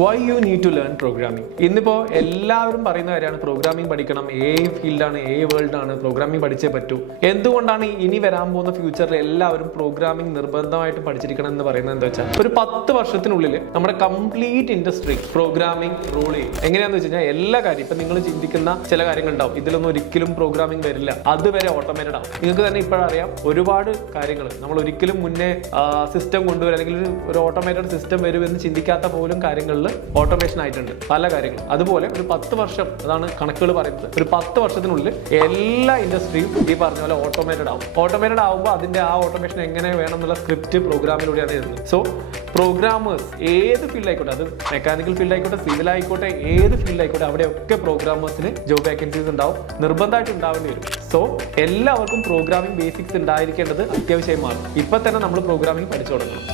Y you need to learn programming. ഇന്നിപ്പോൾ എല്ലാവരും പറയുന്ന കാര്യമാണ് പ്രോഗ്രാമിംഗ് പഠിക്കണം, ഫീൽഡാണ്, വേൾഡാണ്, പ്രോഗ്രാമിംഗ് പഠിച്ചേ പറ്റൂ. എന്തുകൊണ്ടാണ് ഇനി വരാൻ പോകുന്ന ഫ്യൂച്ചറിൽ എല്ലാവരും പ്രോഗ്രാമിംഗ് നിർബന്ധമായിട്ട് പഠിച്ചിരിക്കണം എന്ന് പറയുന്നത് എന്താ വെച്ചാൽ, ഒരു 10 വർഷത്തിനുള്ളിൽ നമ്മുടെ കംപ്ലീറ്റ് ഇൻഡസ്ട്രി പ്രോഗ്രാമിംഗ് റോൾ ചെയ്യും. എങ്ങനെയാണെന്ന് വെച്ച് കഴിഞ്ഞാൽ എല്ലാ കാര്യം ഇപ്പം നിങ്ങൾ ചിന്തിക്കുന്ന ചില കാര്യങ്ങൾ ഉണ്ടാവും, ഇതിലൊന്നും ഒരിക്കലും പ്രോഗ്രാമിംഗ് വരില്ല, അതുവരെ ഓട്ടോമേറ്റഡ് ആവും. നിങ്ങൾക്ക് തന്നെ ഇപ്പോഴറിയാം ഒരുപാട് കാര്യങ്ങൾ നമ്മൾ ഒരിക്കലും മുന്നേ സിസ്റ്റം കൊണ്ടുവരും അല്ലെങ്കിൽ ഒരു ഓട്ടോമേറ്റഡ് സിസ്റ്റം വരുമെന്ന് ചിന്തിക്കാത്ത പോലും കാര്യങ്ങളിൽ ഓട്ടോമേഷൻ ആയിട്ടുണ്ട് പല കാര്യങ്ങളും. അതുപോലെ ഒരു 10 വർഷം, അതാണ് കണക്കുകൾ പറയുന്നത്, ഒരു 10 വർഷത്തിനുള്ളിൽ എല്ലാ ഇൻഡസ്ട്രിയും ഈ പറഞ്ഞ പോലെ ഓട്ടോമേറ്റഡ് ആവും. ഓട്ടോമേറ്റഡ് ആവുമ്പോൾ അതിന്റെ ആ ഓട്ടോമേഷൻ എങ്ങനെ വേണം എന്നുള്ള സ്ക്രിപ്റ്റ് പ്രോഗ്രാമിലൂടെയാണ് എഴുതുന്നത്. സോ പ്രോഗ്രാമേഴ്സ് ഏത് ഫീൽഡ് ആയിക്കോട്ടെ, അത് മെക്കാനിക്കൽ ഫീൽഡ് ആയിക്കോട്ടെ, സിവിൽ ആയിക്കോട്ടെ, ഏത് ഫീൽഡ് ആയിക്കോട്ടെ, അവിടെയൊക്കെ പ്രോഗ്രാമേഴ്സിന് ജോബ് വേക്കൻസീസ് ഉണ്ടാവും, നിർബന്ധമായിട്ട് ഉണ്ടാവേണ്ടി വരും. സോ എല്ലാവർക്കും പ്രോഗ്രാമിംഗ് ബേസിക്സ് ഉണ്ടായിരിക്കേണ്ടത് അത്യാവശ്യമാണ്. ഇപ്പൊ തന്നെ നമ്മൾ പ്രോഗ്രാമിംഗ് പഠിച്ചു തുടങ്ങണം.